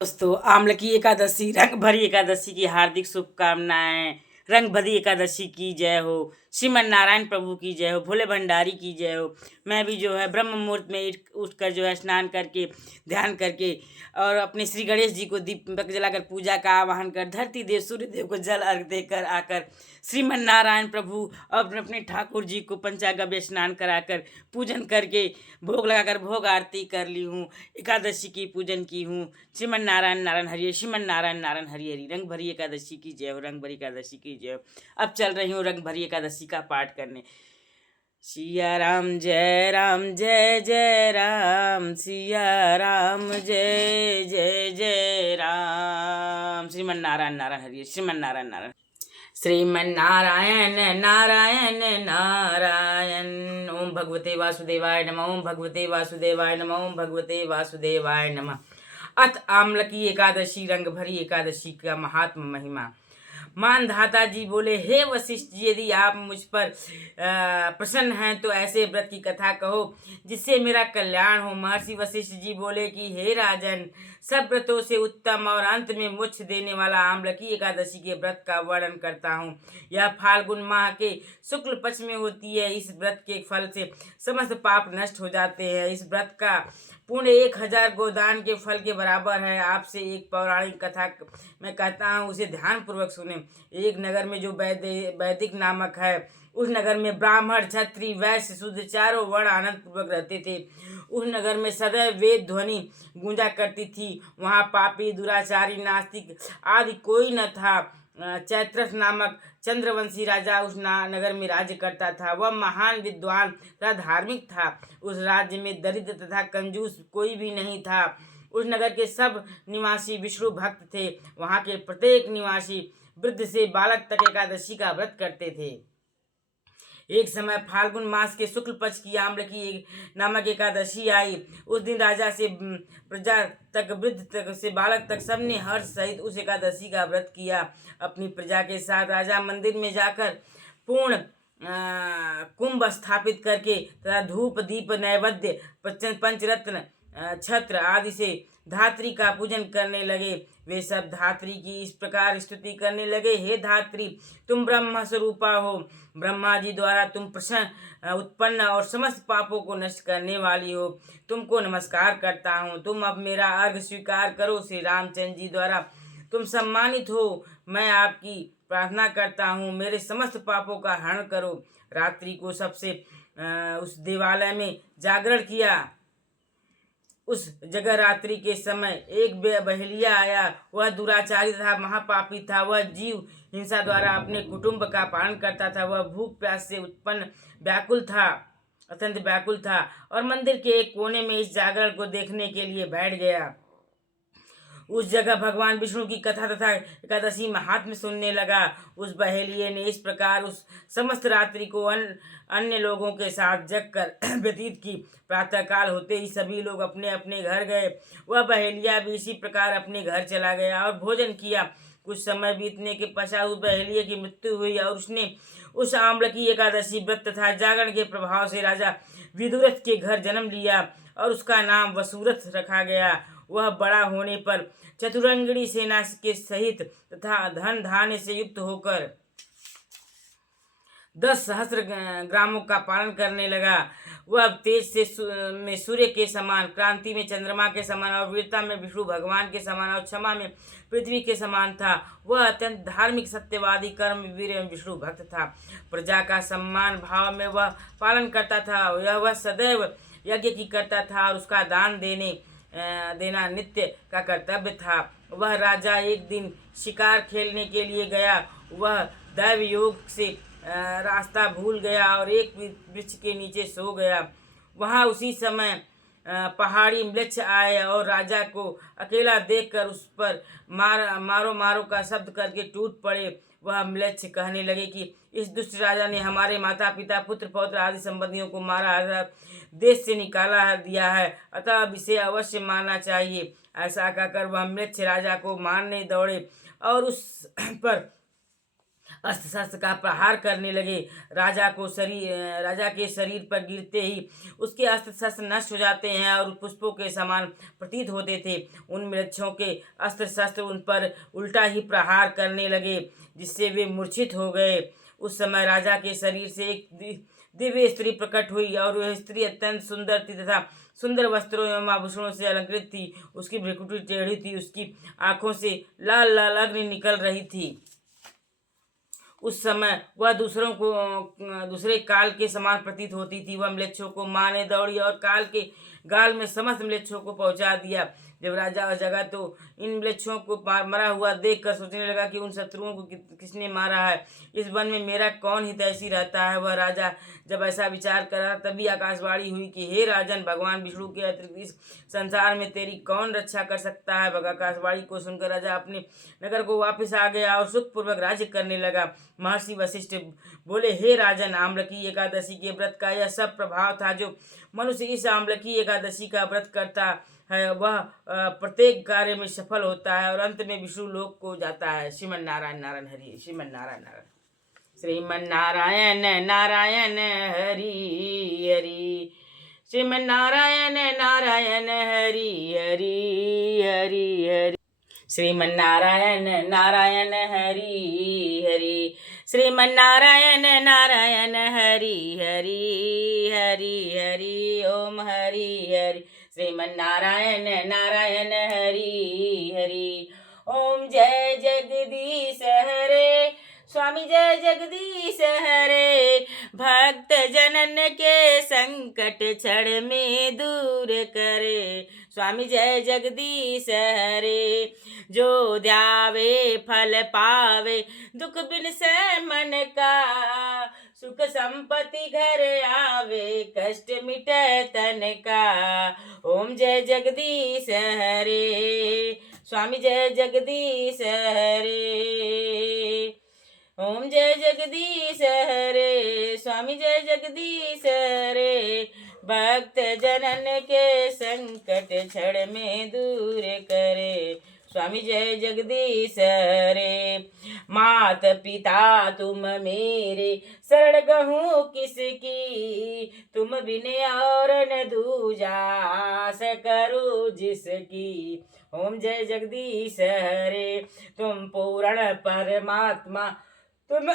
दोस्तों, आम्ल की एकादशी रंग भरी एकादशी की हार्दिक शुभकामनाएं। रंग भरी एकादशी की जय हो। श्रीमन नारायण प्रभु की जय हो। भोले भंडारी की जय हो। मैं भी जो है ब्रह्म मुहूर्त में उठकर जो है स्नान करके ध्यान करके और अपने श्री गणेश जी को दीपक जलाकर पूजा का आवाहन कर धरती देव सूर्य देव को जल अर्घ देकर आकर श्रीमन नारायण प्रभु और अपने ठाकुर जी को पंचागव्य स्नान कराकर पूजन करके भोग लगाकर भोग आरती कर ली हूँ। एकादशी की पूजन की हूँ। श्रीमन नारायण नारायण हरि श्रीमन नारायण नारायण हरि हरि। रंग भरी एकादशी की जय हो। रंग भरी एकादशी की जय हो। अब चल रही हूँ रंग भरी एकादशी का पाठ करने। सिया राम जय जय राम। सिया राम जय जय जय राम। श्रीमन नारायण नारायण हरि श्रीमन नारायण नारायण श्रीमन नारायण नारायण नारायण। ओम भगवते वासुदेवाय नमः। ओम भगवते वासुदेवाय नमः। ओम भगवते वासुदेवाय नमः। अथ आम्ल की एकादशी रंग भरी एकादशी का महात्म महिमा। मानधाता जी बोले, हे वशिष्ठ जी, यदि आप मुझ पर प्रसन्न हैं तो ऐसे व्रत की कथा कहो जिससे मेरा कल्याण हो। महर्षि वशिष्ठ जी बोले कि हे राजन, सब व्रतों से उत्तम और अंत में मोक्ष देने वाला आम्ल की एकादशी के व्रत का वर्णन करता हूँ। यह फाल्गुन माह के शुक्ल पक्ष में होती है। इस व्रत के फल से समस्त पाप नष्ट हो जाते हैं। इस व्रत का पुण्य 1000 गोदान के फल के बराबर है। आपसे एक पौराणिक कथा मैं कहता हूँ, उसे ध्यान पूर्वक सुने। एक नगर में जो वैदिक नामक है, उस नगर में ब्राह्मण क्षत्रिय वैश्य शूद्र चारों वर्ण आनंद पूर्वक रहते थे। उस नगर में सदैव वेद ध्वनि गूंजा करती थी। वहाँ पापी दुराचारी नास्तिक आदि कोई न था। चैत्रस नामक चंद्रवंशी राजा उस नगर में राज्य करता था। वह महान विद्वान तथा धार्मिक था। उस राज्य में दरिद्र तथा कंजूस कोई भी नहीं था। उस नगर के सब निवासी विष्णु भक्त थे। वहाँ के प्रत्येक निवासी वृद्ध से बालक तक एकादशी का व्रत करते थे। एक समय फाल्गुन मास के शुक्ल पक्ष की आम्ल की नामक एकादशी आई। उस दिन राजा से प्रजा तक वृद्ध तक से बालक तक सबने हर्ष सहित उस एकादशी का व्रत किया। अपनी प्रजा के साथ राजा मंदिर में जाकर पूर्ण कुंभ स्थापित करके तथा धूप दीप नैवेद्य पंचरत्न छत्र आदि से धात्री का पूजन करने लगे। वे सब धात्री की इस प्रकार स्तुति करने लगे, हे धात्री, तुम ब्रह्म स्वरूपा हो। ब्रह्मा जी द्वारा तुम प्रश्न उत्पन्न और समस्त पापों को नष्ट करने वाली हो। तुमको नमस्कार करता हूँ। तुम अब मेरा अर्घ स्वीकार करो। श्री रामचंद्र जी द्वारा तुम सम्मानित हो। मैं आपकी प्रार्थना करता हूँ, मेरे समस्त पापों का हरण करो। रात्रि को सबसे उस देवालय में जागरण किया। उस जगह रात्रि के समय एक बहेलिया आया। वह दुराचारी तथा महापापी था। वह जीव हिंसा द्वारा अपने कुटुंब का पालन करता था। वह भूख प्यास से उत्पन्न अत्यंत व्याकुल था और मंदिर के एक कोने में इस जागरण को देखने के लिए बैठ गया। उस जगह भगवान विष्णु की कथा तथा एकादशी महात्म्य सुनने लगा। उस बहेलिये ने इस प्रकार उस समस्त रात्रि को अन्य लोगों के साथ जग कर व्यतीत की। प्रातः काल होते ही सभी लोग अपने अपने घर गए। वह बहेलिया भी इसी प्रकार अपने घर चला गया और भोजन किया। कुछ समय बीतने के पश्चात उस बहेलिये की मृत्यु हुई और उसने उस आम्ल की एकादशी व्रत तथा जागरण के प्रभाव से राजा विदुरथ के घर जन्म लिया और उसका नाम वसुरथ रखा गया। वह बड़ा होने पर चतुरंगिणी सेना के सहित तथा धन धान्य से युक्त होकर 10 सहस्त्र ग्रामों का पालन करने लगा। वह तेज से में सूर्य के समान, क्रांति में चंद्रमा के समान और वीरता में विष्णु भगवान के समान और क्षमा में पृथ्वी के समान था। वह अत्यंत धार्मिक, सत्यवादी, कर्म वीर एवं विष्णु भक्त था। प्रजा का सम्मान भाव में वह पालन करता था। वह सदैव यज्ञ की करता था और उसका दान देना नित्य का कर्तव्य था। वह राजा एक दिन शिकार खेलने के लिए गया। वह दैव योग से रास्ता भूल गया और एक वृक्ष के नीचे सो गया। वहाँ उसी समय पहाड़ी म्लेच्छ आए और राजा को अकेला देखकर उस पर मारो मारो का शब्द करके टूट पड़े। वह म्लेच्छ कहने लगे कि इस दुष्ट राजा ने हमारे माता पिता पुत्र पौत्र आदि संबंधियों को मारा, देश से निकाला दिया है, अतः अब इसे अवश्य मारना चाहिए। ऐसा कहकर वह म्लेच्छ राजा को मारने दौड़े और उस पर अस्त्र शस्त्र का प्रहार करने लगे। राजा के शरीर पर गिरते ही उसके अस्त्र शस्त्र नष्ट हो जाते हैं और पुष्पों के समान प्रतीत होते थे। उन मृक्षों के अस्त्र शस्त्र उन पर उल्टा ही प्रहार करने लगे, जिससे वे मूर्छित हो गए। उस समय राजा के शरीर से एक दिव्य स्त्री प्रकट हुई और वह स्त्री अत्यंत सुंदर थी तथा सुंदर वस्त्रों एवं आभूषणों से अलंकृत थी। उसकी भ्रुकुटी टेढ़ी थी, उसकी आंखों से लाल लाल अग्नि निकल रही थी। उस समय वह दूसरे काल के समान प्रतीत होती थी। वह म्लेच्छों को मारने दौड़ी और काल के गाल में समस्त म्लेच्छों को पहुंचा दिया। जब राजा जगा तो इन म्लेच्छों को मरा हुआ देख कर सोचने लगा कि उन शत्रुओं को किसने मारा है, इस वन में मेरा कौन हितैषी रहता है। वह राजा जब ऐसा विचार करा तभी आकाशवाणी हुई कि हे राजन, भगवान विष्णु के अतिरिक्त इस संसार में तेरी कौन रक्षा कर सकता है। आकाशवाणी को सुनकर राजा अपने नगर को वापस आ गया और सुखपूर्वक राज्य करने लगा। महर्षि वशिष्ठ बोले, हे राजन, आम्लकी एकादशी के व्रत का यह सब प्रभाव था। जो मनुष्य इस आम्लकी एकादशी का व्रत करता है वह प्रत्येक कार्य में सफल होता है और अंत में विष्णु लोक को जाता है। श्रीमन नारायण नारायण हरि, श्रीमन नारायण नारायण, श्रीमन नारायण नारायण हरि हरि, श्रीमन नारायण नारायण हरि हरि हरि हरि, श्रीमन नारायण नारायण हरि हरि, श्रीमन नारायण नारायण हरि हरि हरि हरि ओम हरि हरि, श्रीमन नारायण नारायण हरि हरि ओम। जय जगदीश हरे स्वामी, जय जगदीश हरे, भक्त जनन के संकट क्षण में दूर करे। स्वामी जय जगदीश हरे, जो ध्यावे फल पावे, दुख बिन से मन का, सुख संपत्ति घर आवे, कष्ट मिटे तन का। ओम जय जगदीश हरे, स्वामी जय जगदीश हरे, ओम जय जगदीश हरे, स्वामी जय जगदीश हरे, भक्त जनन के संकट क्षण में दूर करे। स्वामी जय जगदीश हरे, मात पिता तुम मेरे, शरण गहूँ किसकी, तुम बिन और न दूजा, आस करूँ जिसकी। ओम जय जगदीश हरे, तुम पूर्ण परमात्मा, तुम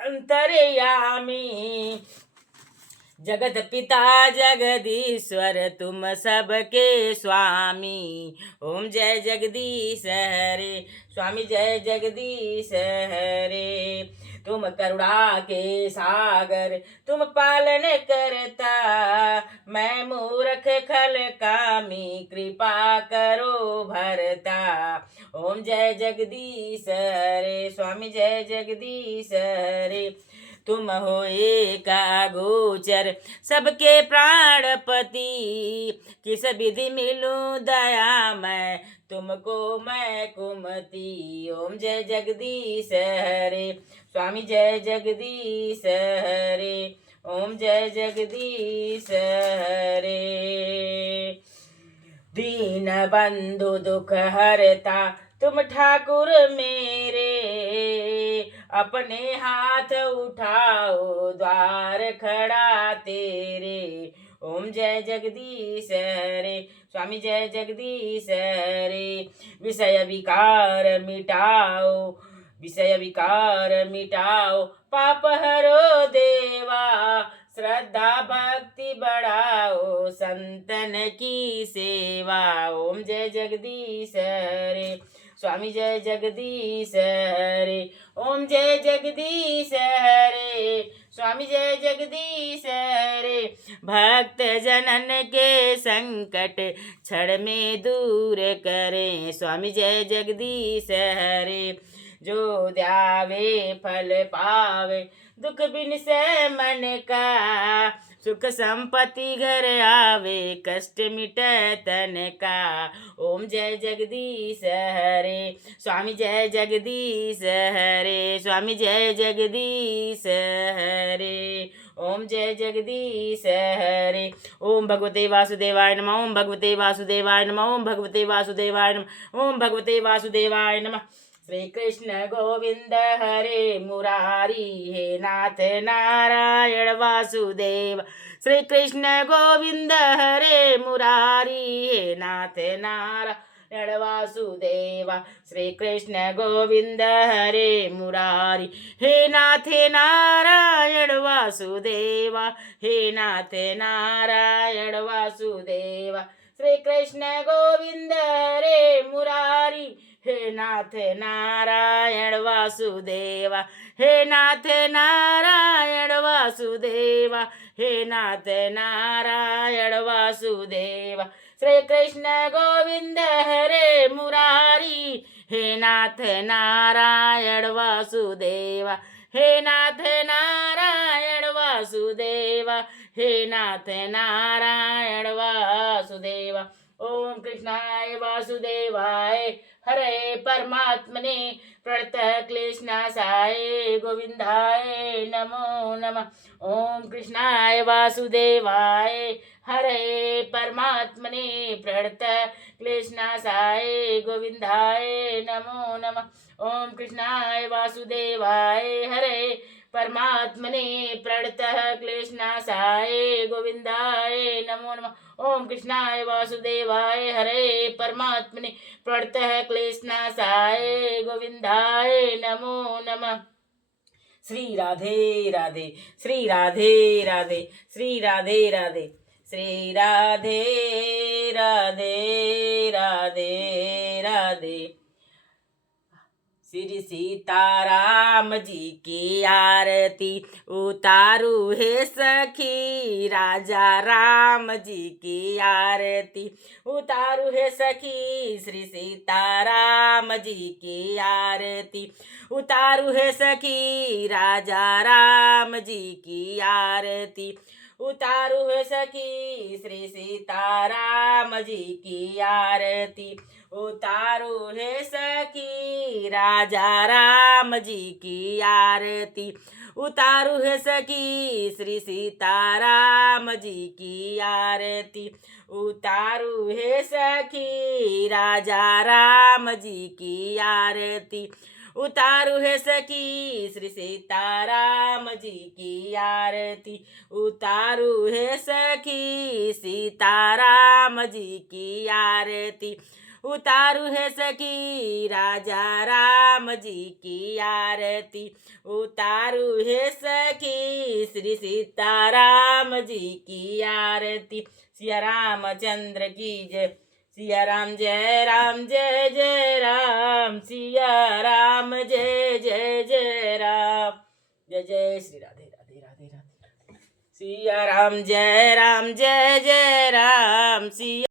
अंतर्यामी, जगत पिता जगदीश्वर, तुम सबके स्वामी। ओम जय जगदीश हरे, स्वामी जय जगदीश हरे, तुम करुणा के सागर, तुम पालन करता, मैं मूर्ख खल कामी, कृपा करो भरता। ओम जय जगदीश हरे, स्वामी जय जगदीश हरे, तुम हो एका गोचर, सबके प्राणपति, किस विधि मिलूं दया मैं, तुमको मैं कुमति। ओम जय जगदीश हरे, स्वामी जय जगदीश हरे, ओम जय जगदीश हरे, दीन बंधु दुख हरता, तुम ठाकुर मेरे, अपने हाथ उठाओ द्वार खड़ा तेरे। ओम जय जगदीश हरे, स्वामी जय जगदीश हरे, विषय विकार मिटाओ, विषय विकार मिटाओ, पाप हरो देवा, श्रद्धा भक्ति बढ़ाओ, संतन की सेवा। ओम जय जगदीश हरे, स्वामी जय जगदीश हरे, ओम जय जगदीश हरे, स्वामी जय जगदीश हरे, भक्त जनन के संकट क्षण में दूर करें। स्वामी जय जगदीश हरे, जो ध्यावे फल पावे, दुख बिन से मन का, सुख संपत्ति घर आवे, कष्ट मिटे तन का। ओम जय जगदीश हरे, स्वामी जय जगदीश हरे, स्वामी जय जगदीश हरे, ओम जय जगदीश हरे। ओम भगवते वासुदेवाय नमः, ओम भगवते वासुदेवाय नमः, ओम भगवते वासुदेवाय नमः, ओम भगवते वासुदेवाय नमः। श्री कृष्ण गोविंद हरे मुरारी, हे नाथ नारायण वासुदेव। श्री कृष्ण गोविंद हरे मुरारी, हे नाथ नारायण वासुदेवा। श्री कृष्ण गोविंद हरे मुरारी, हे नाथ नारायण वासुदेवा, हे नाथ नारायण वासुदेवा। श्री कृष्ण गोविंद हरे मुरारी, हे नाथ नारायण वासुदेवा, हे नाथ नारायण वासुदेवा, हे नाथ नारायण वासुदेवा। श्री कृष्ण गोविंद हरे मुरारी, हे नाथ नारायण वासुदेवा, हे नाथ नारायण वासुदेवा, हे नाथ नारायण वासुदेवा। ओम कृष्णाय वासुदेवाय हरे परमात्मने प्रणतः क्लेशनाशाय गोविंदाय नमो नमः। ओम कृष्णाय वासुदेवाय हरे परमात्मने प्रणतः क्लेशनाशाय गोविंदाय नमो नमः। ओम कृष्णाय वासुदेवाय हरे परमात्मने प्रणतः क्लेशनाशाय गोविंदाय नमो नमः। ओम कृष्णाय वासुदेवाय हरे परमात्मने प्रणतः क्लेशनाशाय गोविंदाय नमो नमः। श्री राधे राधे, श्री राधे राधे, श्री राधे राधे, श्री राधे राधे राधे राधे। श्री सीताराम जी की आरती उतारू है सखी, राजा राम जी की आरती उतारू है सखी। श्री सीताराम जी की आरती उतारू है सखी, राजा राम जी की आरती उतारू है सखी। श्री सीताराम जी की आरती उतारू है सखी, राजा राम जी की आरती उतारू है सखी। श्री सीताराम जी की आरती उतारू है सखी, राजा राम जी की आरती उतारू है सखी। श्री सीताराम जी की आरती उतारू है सखी, सीताराम जी की आरती उतारू है सखी, राजा राम जी की आरती उतारू है सखी। श्री सीताराम जी की आरती। सिया रामचंद्र की जय, सिया राम जय राम जय जय राम, सिया राम जय जय जय राम। जय जय श्री राधे राधे राधे राधे। सिया राम जय जय राम, सिया